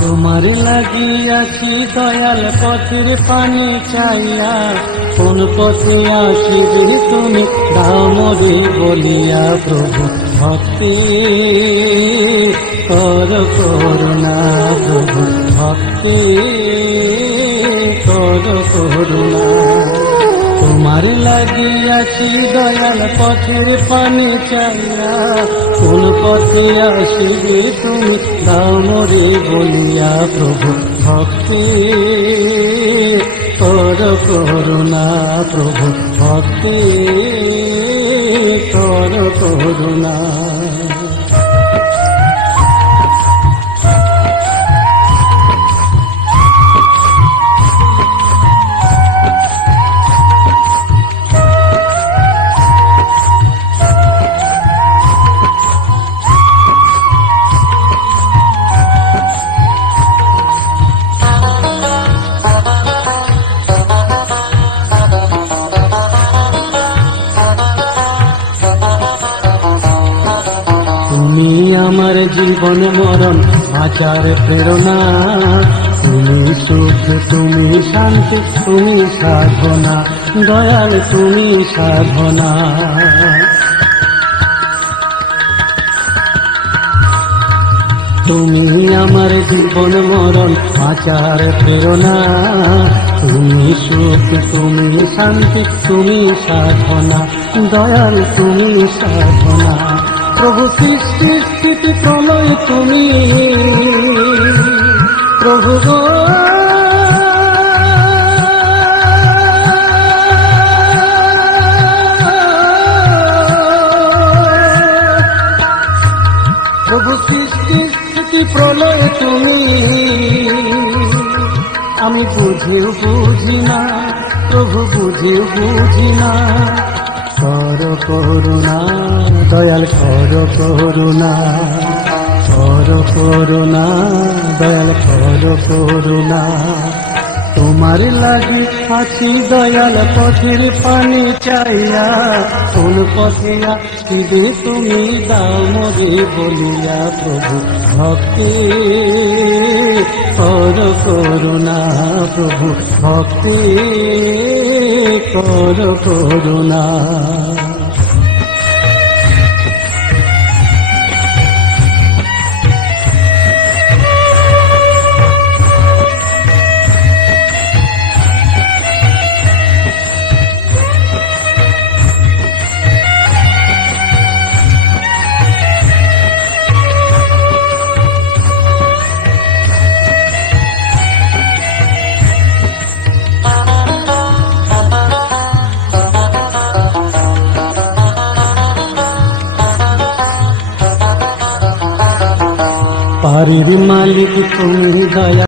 তোমার লাগিয়াছি দয়াল পথের পানি চাইয়া, কোন পথে আসিবে তুমি দাও মোরে বলিয়া। প্রভু ভক্তি কর করুণা, প্রভু ভক্তি কর করুণা। তোমার লাগিয়াছি দয়াল পথের পানি চাইয়া, কোন পথে আসিবে তুমি দাও মোরে বলিয়া। প্রভু ভক্তি কর করুণা, প্রভু ভক্তি কর করুণা। তুমি আমার জীবন মরণ আচার প্রেরণা, তুমি সুখ তুমি শান্তি তুমি সাধনা, দয়াল তুমি সাধনা। তুমি আমার জীবন মরণ আচার প্রেরণা, তুমি সুখ তুমি শান্তি তুমি সাধনা, দয়াল তুমি সাধনা। প্রভু সৃষ্টি স্থিতি প্রলয় তুমি, প্রভু গো প্রভু সৃষ্টি স্থিতি প্রলয় তুমি। আমি বুঝেও বুঝি না প্রভু, বুঝেও বুঝি না। কর করুণা দয়াল কর করুণা, কর করুণা দয়াল কর করুণা। তোমার লাগি আছি দয়াল পথের পানি চাইয়া, কোন পথে আসিবে তুমি দাও মোরে বলিয়া। প্রভু ভক্তি কর করুণা, প্রভু ভক্তি কর করুণা। পারির মালিক তুমি দয়া